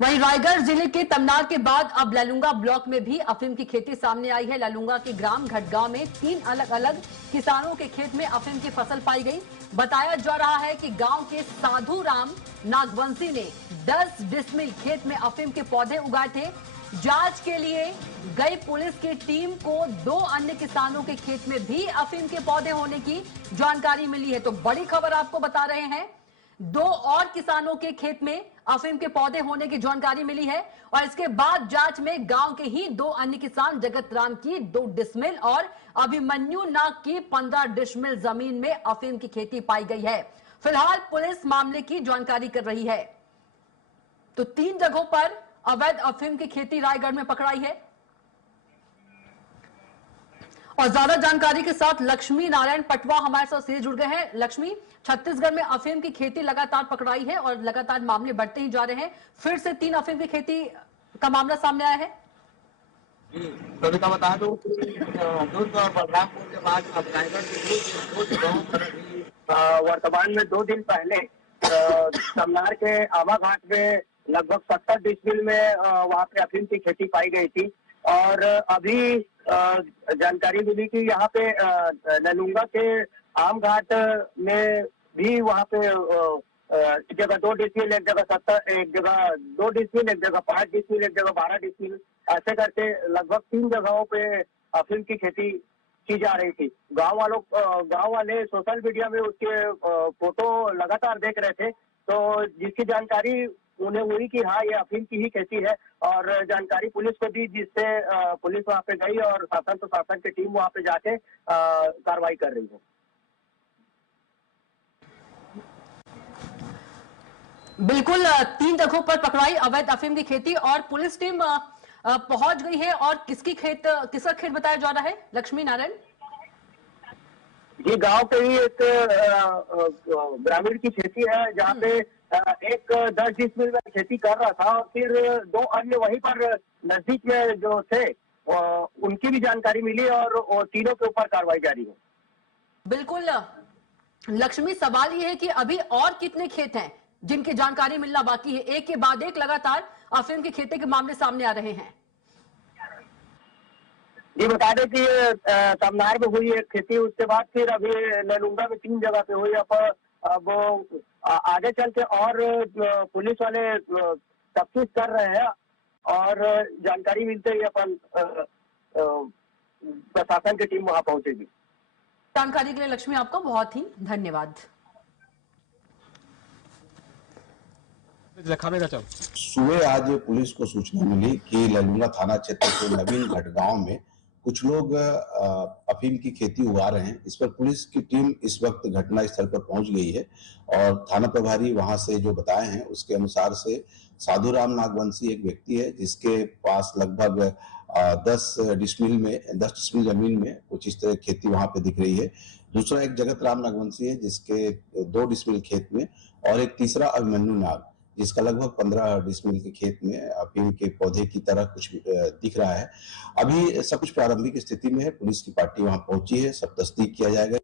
वहीं रायगढ़ जिले के तमनार के बाद अब लैलूंगा ब्लॉक में भी अफीम की खेती सामने आई है। लैलूंगा के ग्राम घटगांव में 3 अलग अलग किसानों के खेत में अफीम की फसल पाई गई। बताया जा रहा है कि गांव के साधु राम नागवंशी ने 10 डिसमिल खेत में अफीम के पौधे उगाए थे। जांच के लिए गई पुलिस की टीम को 2 अन्य किसानों के खेत में भी अफीम के पौधे होने की जानकारी मिली है। तो बड़ी खबर आपको बता रहे हैं, 2 और किसानों के खेत में अफीम के पौधे होने की जानकारी मिली है और इसके बाद जांच में गांव के ही 2 अन्य किसान जगत राम की 2 डिसमिल और अभिमन्यु नाग की 15 डिसमिल जमीन में अफीम की खेती पाई गई है। फिलहाल पुलिस मामले की जानकारी कर रही है। तो 3 जगहों पर अवैध अफीम की खेती रायगढ़ में पकड़ाई है। और ज्यादा जानकारी के साथ लक्ष्मी नारायण पटवा हमारे साथ सीधे जुड़ गए हैं। लक्ष्मी, छत्तीसगढ़ में अफीम की खेती लगातार पकड़ाई है और लगातार मामले बढ़ते ही जा रहे हैं। फिर से 3 अफीम की खेती का मामला सामने आया है। तो बता दूं दुर्ग और बलरामपुर के बाद अब रायगढ़ के वर्तमान में 2 दिन पहले तमनार के आमा घाट में लगभग 70 डिसमिल में वहाँ पे अफीम की खेती पाई गई थी। और अभी जानकारी मिली कि यहाँ पे लैलूंगा के आम घाट में भी वहाँ पे एक जगह 2 डिसमिल, एक जगह 70, एक जगह 2 डिसमिल, एक जगह 5 डिसमिल, एक जगह 12 डिसमिल, ऐसे करके लगभग 3 जगहों पे अफीम की खेती की जा रही थी। गांव वाले सोशल मीडिया में उसके फोटो लगातार देख रहे थे, तो जिसकी जानकारी उन्हें हुई कि हाँ ये अफीम की ही खेती है और जानकारी पुलिस को दी, जिससे पुलिस वहाँ पे गई और शासन प्रशासन की टीम वहाँ पे जाके कार्रवाई कर रही है। बिल्कुल, 3 जगहों पर पकड़ाई अवैध अफीम की खेती और पुलिस टीम पहुंच गई है। और किसका खेत बताया जा रहा है लक्ष्मी नारायण? ये गांव के ही एक ग्रामीण की खेती है जहाँ पे एक 10 डिसमिल में खेती कर रहा था और फिर 2 अन्य वहीं पर नजदीक में जो थे उनकी भी जानकारी मिली और तीनों के ऊपर कार्रवाई जारी है। बिल्कुल लक्ष्मी, सवाल ये है कि अभी और कितने खेत हैं जिनकी जानकारी मिलना बाकी है? एक के बाद एक लगातार अफीम की खेती के मामले सामने आ रहे हैं। ये बता दें कि तमनार में हुई एक खेती, उसके बाद फिर अभी लैलूंगा में 3 जगह पे हुई। अब आगे चल के और पुलिस वाले तफ्तीश कर रहे हैं और जानकारी मिलते ही अपन प्रशासन की टीम वहां पहुंचेगी। जानकारी के लिए लक्ष्मी आपका बहुत ही धन्यवाद। सुबह आज पुलिस को सूचना मिली कि लैलूंगा थाना क्षेत्र के नवीन घटगांव में कुछ लोग अफीम की खेती उगा रहे हैं। इस पर पुलिस की टीम इस वक्त घटना स्थल पर पहुंच गई है और थाना प्रभारी वहां से जो बताए हैं उसके अनुसार से साधु राम नागवंशी एक व्यक्ति है जिसके पास लगभग 10 डिसमिल जमीन में कुछ इस तरह खेती वहां पे दिख रही है। दूसरा एक जगत राम नागवंशी है जिसके 2 डिसमिल खेत में, और एक तीसरा अभिमन्यु नाग जिसका लगभग 15 डिसमिल के खेत में अफीम के पौधे की तरह कुछ दिख रहा है। अभी सब कुछ प्रारंभिक स्थिति में है। पुलिस की पार्टी वहां पहुंची है, सब तस्दीक किया जाएगा।